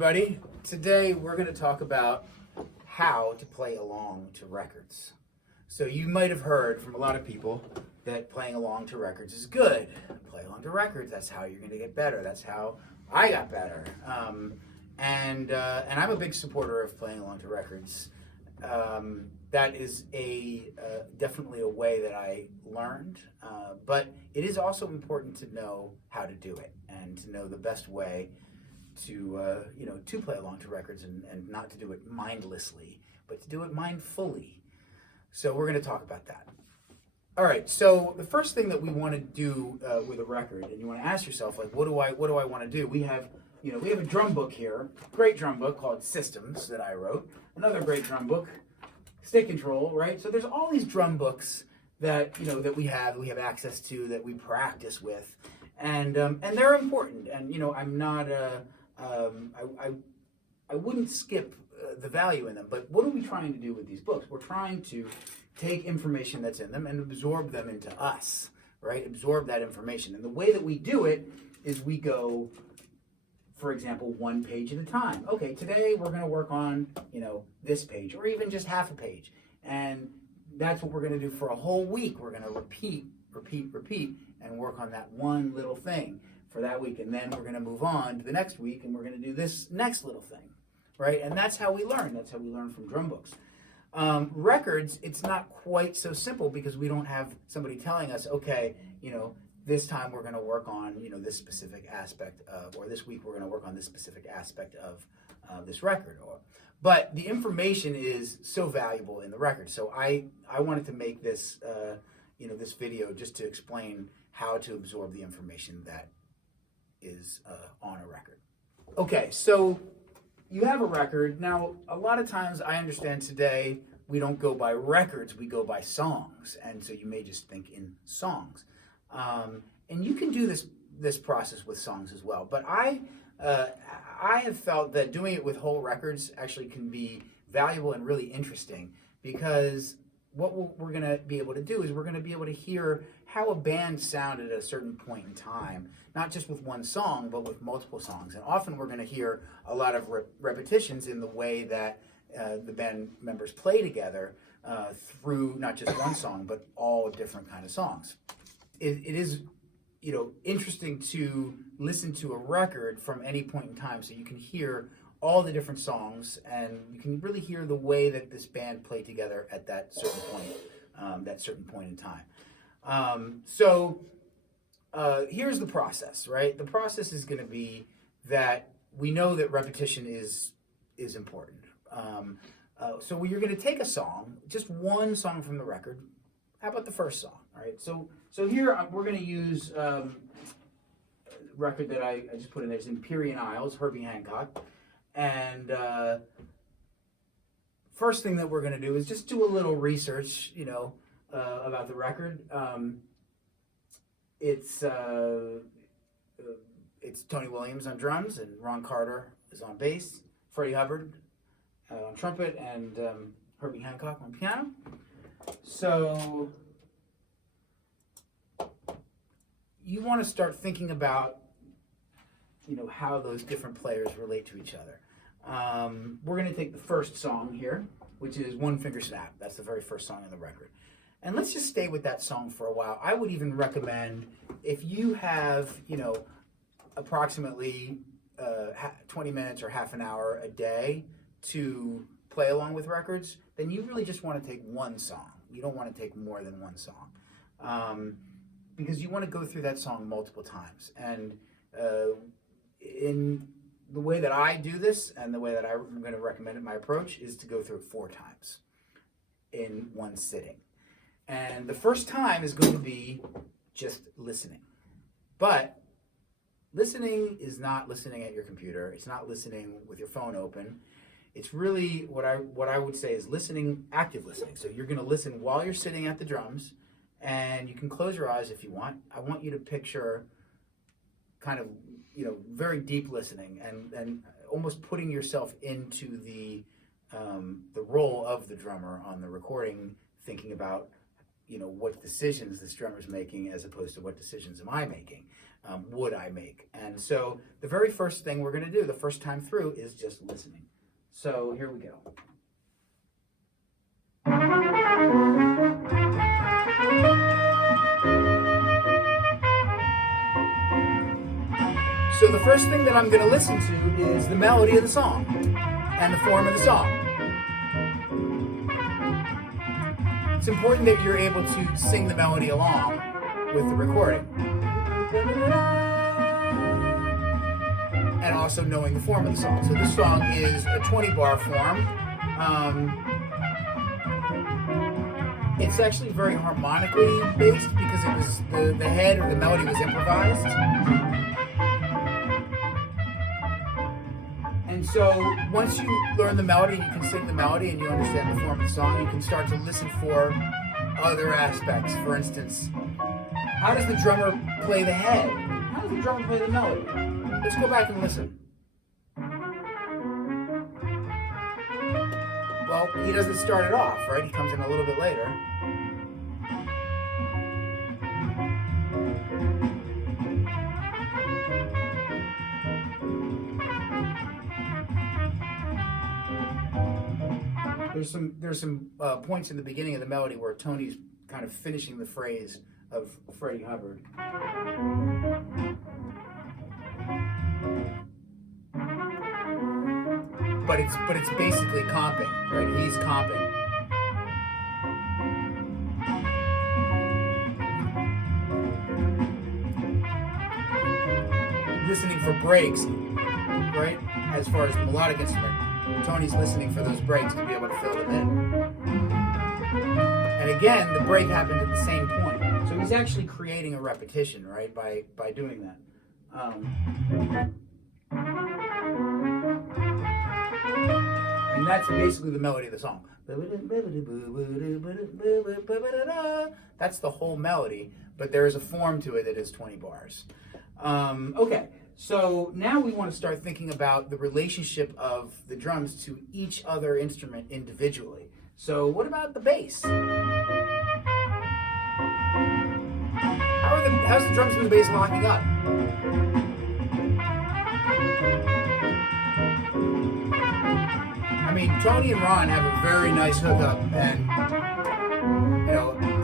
everybody. Today we're going to talk about how to play along to records. So you might have heard from a lot of people that playing along to records is good. Play along to records, that's how you're going to get better. That's how I got better. And I'm a big supporter of playing along to records. That is definitely a way that I learned, but it is also important to know how to do it and to know the best way to to play along to records and not to do it mindlessly, but to do it mindfully. So we're going to talk about that. All right. So the first thing that we want to do with a record, and you want to ask yourself, like, what do I want to do? We have a drum book here, great drum book called Systems that I wrote. Another great drum book, State Control, right? So there's all these drum books that that we have access to, that we practice with, and they're important. And I'm not I wouldn't skip the value in them. But what are we trying to do with these books? We're trying to take information that's in them and absorb them into us, right? Absorb that information. And the way that we do it is we go, for example, one page at a time. Okay, today we're going to work on, this page, or even just half a page. And that's what we're going to do for a whole week. We're going to repeat, and work on that one little thing for that week. And then we're going to move on to the next week, and we're going to do this next little thing, right? And that's how we learn. That's how we learn from drum books. Records, it's not quite so simple, because we don't have somebody telling us, okay, this time we're going to work on, this specific aspect of, or this week we're going to work on this specific aspect of this record. But the information is so valuable in the record. So I wanted to make this, this video just to explain how to absorb the information that is on a record. Okay, so you have a record. Now, a lot of times I understand today we don't go by records, we go by songs. And so you may just think in songs. And you can do this process with songs as well. But I have felt that doing it with whole records actually can be valuable and really interesting, because what we're going to be able to do is we're going to be able to hear how a band sounded at a certain point in time, not just with one song, but with multiple songs. And often we're going to hear a lot of repetitions in the way that the band members play together through not just one song, but all different kind of songs. It is interesting to listen to a record from any point in time, so you can hear all the different songs, and you can really hear the way that this band played together at that certain point in time. So here's the process, right? The process is going to be that we know that repetition is important. So you're going to take a song, just one song from the record. How about the first song? All right. So here we're going to use a record that I just put in there. It's Empyrean Isles, Herbie Hancock. And first thing that we're going to do is just do a little research, about the record. It's Tony Williams on drums, and Ron Carter is on bass, Freddie Hubbard on trumpet, and Herbie Hancock on piano. So you want to start thinking about, how those different players relate to each other. We're going to take the first song here, which is One Finger Snap. That's the very first song on the record. And let's just stay with that song for a while. I would even recommend, if you have, approximately 20 minutes or half an hour a day to play along with records, then you really just want to take one song. You don't want to take more than one song, because you want to go through that song multiple times. And in the way that I do this, and the way that I'm going to recommend it, my approach is to go through it 4 times in one sitting. And the first time is going to be just listening. But listening is not listening at your computer. It's not listening with your phone open. It's really what I would say is listening, active listening. So you're going to listen while you're sitting at the drums, and you can close your eyes if you want. I want you to picture kind of, very deep listening, and almost putting yourself into the role of the drummer on the recording, thinking about, what decisions this drummer's making as opposed to what decisions am I making. would I make? And so the very first thing we're going to do the first time through is just listening. So here we go. So the first thing that I'm going to listen to is the melody of the song and the form of the song. It's important that you're able to sing the melody along with the recording. And also knowing the form of the song. So this song is a 20-bar form. It's actually very harmonically based because it was the head or the melody was improvised. And so once you learn the melody, you can sing the melody and you understand the form of the song, you can start to listen for other aspects. For instance, how does the drummer play the head? How does the drummer play the melody? Let's go back and listen. Well, he doesn't start it off, right? He comes in a little bit later. There's some points in the beginning of the melody where Tony's kind of finishing the phrase of Freddie Hubbard. But it's basically comping, right? He's comping. Listening for breaks, right? As far as the melodic instrument, Tony's listening for those breaks to be able to fill them in. And again, the break happened at the same point. So he's actually creating a repetition, right? By doing that. And that's basically the melody of the song. That's the whole melody, but there is a form to it that is 20 bars. Okay, so now we want to start thinking about the relationship of the drums to each other instrument individually. So what about the bass? How's the drums and the bass locking up? I mean, Tony and Ron have a very nice hookup and,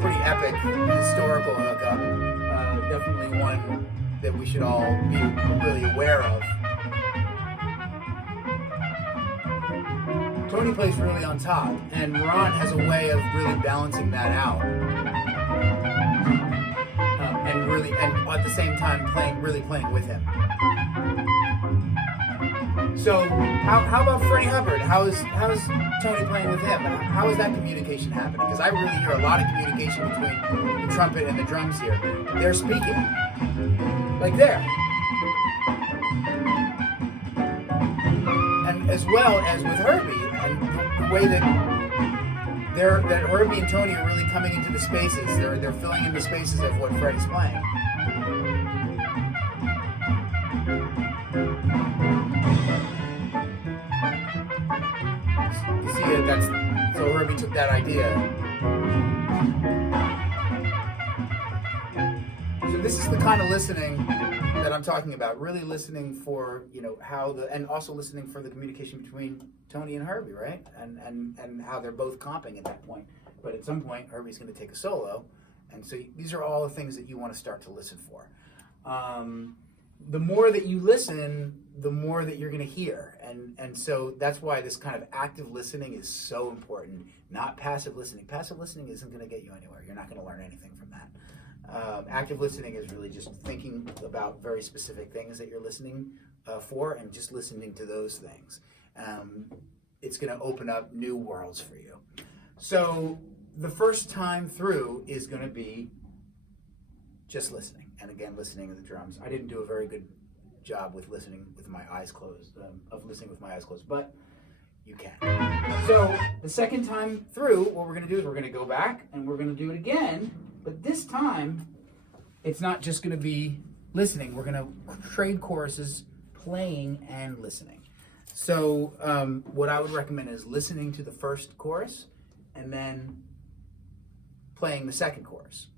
pretty epic historical hookup. Definitely one that we should all be really aware of. Tony plays really on top, and Ron has a way of really balancing that out. And at the same time really playing with him. So how about Freddie Hubbard? How's Tony playing with him? How is that communication happening? Because I really hear a lot of communication between the trumpet and the drums here. They're speaking, like there. And as well as with Herbie, and the way that Herbie and Tony are really coming into the spaces. They're filling in the spaces of what Freddie's playing. You see it? So Herbie took that idea. So this is the kind of listening that I'm talking about. Really listening for and also listening for the communication between Tony and Herbie, right? And how they're both comping at that point. But at some point, Herbie's going to take a solo, and so these are all the things that you want to start to listen for. The more that you listen, the more that you're going to hear, and so that's why this kind of active listening is so important. Not passive listening. Passive listening isn't going to get you anywhere. You're not going to learn anything from that. Active listening is really just thinking about very specific things that you're listening for, and just listening to those things. It's going to open up new worlds for you. So the first time through is going to be just listening, and again, listening to the drums. I didn't do a very good job with listening with my eyes closed, but you can. So the second time through, what we're going to do is we're going to go back and we're going to do it again, but this time it's not just going to be listening. We're going to trade choruses, playing and listening. So what I would recommend is listening to the first chorus and then playing the second chorus.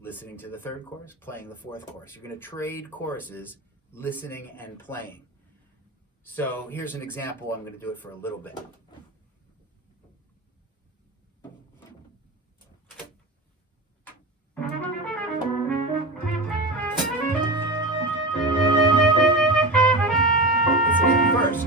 listening to the third chorus, playing the fourth chorus. You're going to trade choruses, listening and playing. So here's an example. I'm going to do it for a little bit. Listening first.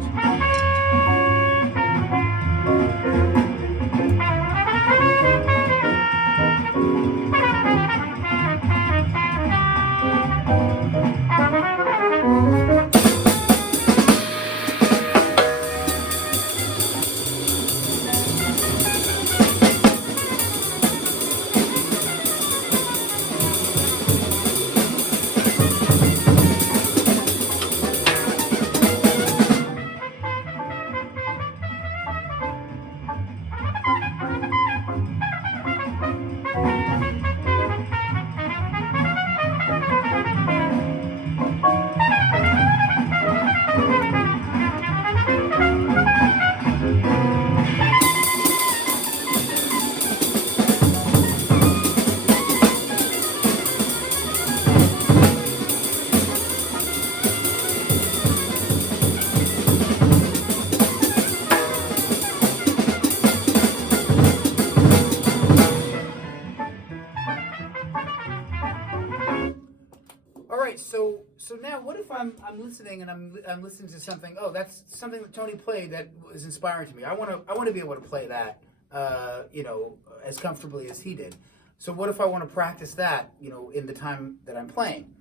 All right, so now what if I'm listening and I'm listening to something? Oh, that's something that Tony played that was inspiring to me. I want to be able to play that, as comfortably as he did. So what if I want to practice that, in the time that I'm playing?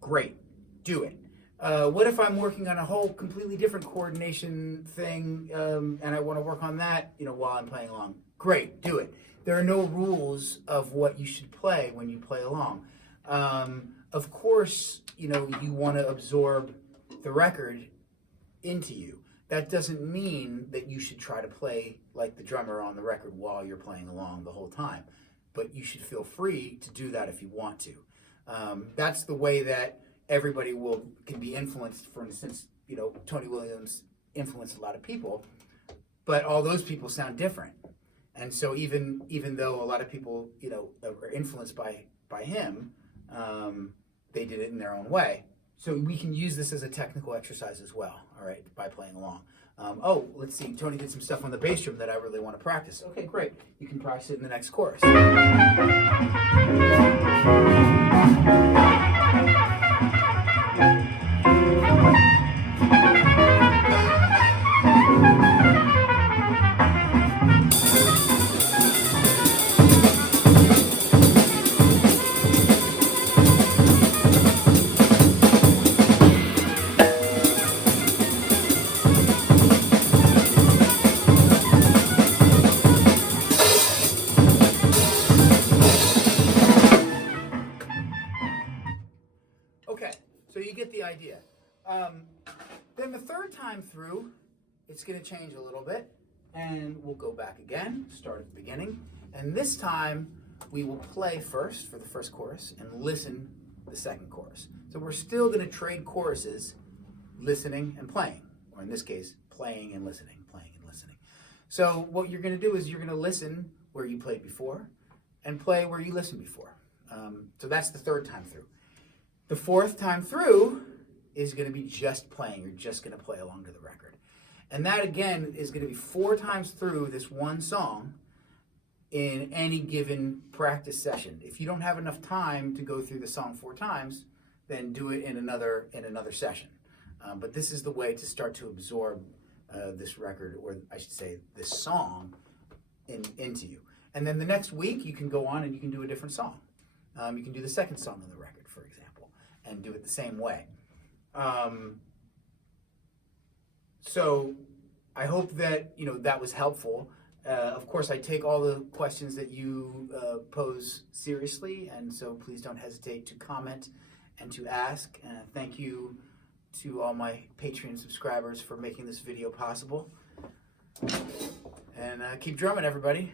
Great, do it. What if I'm working on a whole completely different coordination thing, and I want to work on that, while I'm playing along? Great, do it. There are no rules of what you should play when you play along. Of course, you want to absorb the record into you. That doesn't mean that you should try to play like the drummer on the record while you're playing along the whole time. But you should feel free to do that if you want to. That's the way that everybody can be influenced. For instance, Tony Williams influenced a lot of people, but all those people sound different. And so even though a lot of people, are influenced by him, they did it in their own way. So we can use this as a technical exercise as well, all right, by playing along. Let's see, Tony did some stuff on the bass drum that I really want to practice. Okay, great. You can practice it in the next chorus. Okay, so you get the idea. Then the third time through, it's going to change a little bit, and we'll go back again, start at the beginning, and this time we will play first for the first chorus and listen the second chorus. So we're still going to trade choruses, listening and playing, or in this case, playing and listening, playing and listening. So what you're going to do is you're going to listen where you played before and play where you listened before. So that's the third time through. The fourth time through is going to be just playing. You're just going to play along to the record. And that, again, is going to be 4 times through this one song in any given practice session. If you don't have enough time to go through the song 4 times, then do it in another session. But this is the way to start to absorb this record, or I should say this song, into you. And then the next week, you can go on and you can do a different song. You can do the second song on the record, for example, and do it the same way. So I hope that that was helpful. Of course, I take all the questions that you pose seriously, and so please don't hesitate to comment and to ask. Thank you to all my Patreon subscribers for making this video possible. And keep drumming, everybody.